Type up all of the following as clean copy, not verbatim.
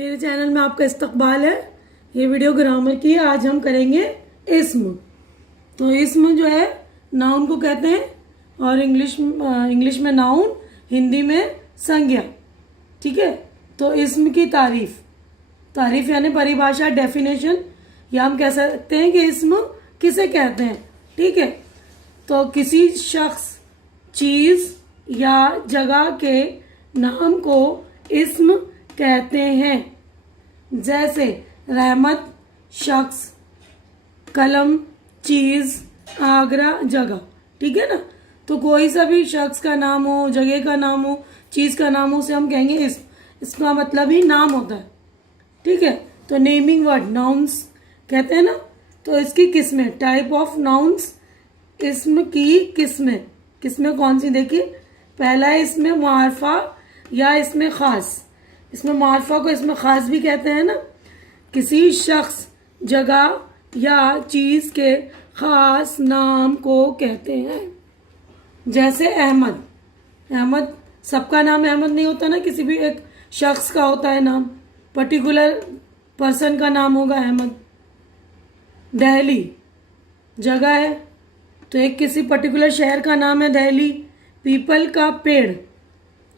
मेरे चैनल में आपका इस्तकबाल है। ये वीडियो ग्रामर की है। आज हम करेंगे इस्म। तो इस्म जो है नाउन को कहते हैं और इंग्लिश में नाउन, हिंदी में संज्ञा। ठीक है। तो इस्म की तारीफ यानी परिभाषा, डेफिनेशन, या हम कह सकते हैं कि इस्म किसे कहते हैं। ठीक है। तो किसी शख्स, चीज या जगह के नाम को इस्म कहते हैं। जैसे रहमत शख्स, कलम चीज, आगरा जगह। ठीक है ना। तो कोई सा भी शख्स का नाम हो, जगह का नाम हो, चीज का नाम हो, उसे हम कहेंगे इस्म। इसका मतलब ही नाम होता है। ठीक है। तो नेमिंग वर्ड नाउन्स कहते हैं ना। तो इसकी किस्में, टाइप ऑफ नाउन्स, इस्म की किस्में कौन सी देखिए। पहला है इसमें मारफा या इसमें खास। इसमें मारफा को इसमें खास भी कहते हैं ना। किसी शख्स, जगह या चीज के खास नाम को कहते हैं। जैसे अहमद सबका नाम अहमद नहीं होता ना, किसी भी एक शख्स का होता है नाम, पर्टिकुलर पर्सन का नाम होगा अहमद। दिल्ली जगह है, तो एक किसी पर्टिकुलर शहर का नाम है दिल्ली। पीपल का पेड़,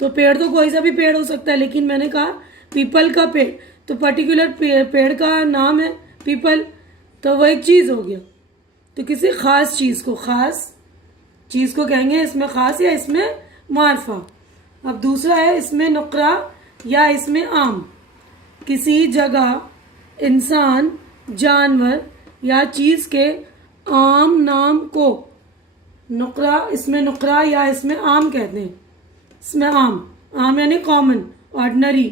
तो पेड़ तो कोई सा भी पेड़ हो सकता है, लेकिन मैंने कहा पीपल का पेड़, तो पर्टिकुलर पेड़ का नाम है पीपल, तो वो एक चीज हो गया। तो किसी खास चीज को कहेंगे इसमें खास या इसमें मारफा। अब दूसरा है इसमें नुकरा या इसमें आम। किसी जगह, इंसान, जानवर या चीज के आम नाम को इसमें नुकरा या इसमें आम कहते हैं। इसमें आम यानी कॉमन, ऑर्डिनरी,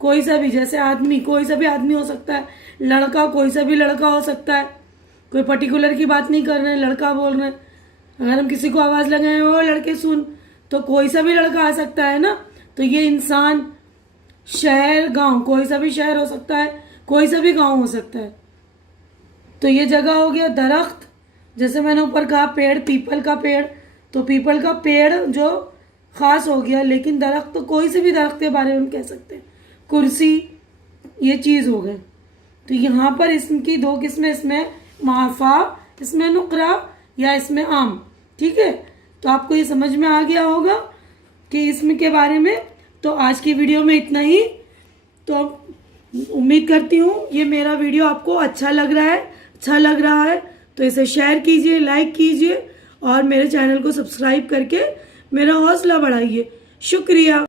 कोई सा भी, जैसे आदमी, कोई सा भी आदमी हो सकता है। लड़का, कोई सा भी लड़का हो सकता है। कोई पर्टिकुलर की बात नहीं कर रहे हैं, लड़का बोल रहे हैं। अगर हम किसी को आवाज लगाए, ओ लड़के सुन, तो कोई सा भी लड़का आ सकता है ना। तो ये इंसान, शहर, गांव, कोई सा भी शहर हो सकता है, कोई सा भी गांव हो सकता है। तो ये जगह हो गया। दरख्त, जैसे मैंने ऊपर कहा पेड़, पीपल का पेड़, तो पीपल का पेड़ जो खास हो गया, लेकिन दरख्त तो कोई से भी दरख्त के बारे में हम कह सकते हैं। कुर्सी, ये चीज हो गए। तो यहाँ पर इसम की दो किस्में, इसमें माफा, इसमें नुकरा या इसमें आम। ठीक है। तो आपको ये समझ में आ गया होगा कि इसम के बारे में। तो आज की वीडियो में इतना ही। तो उम्मीद करती हूँ ये मेरा वीडियो आपको अच्छा लग रहा है तो इसे शेयर कीजिए, लाइक कीजिए और मेरे चैनल को सब्सक्राइब करके मेरा हौसला बढ़ाइए। शुक्रिया।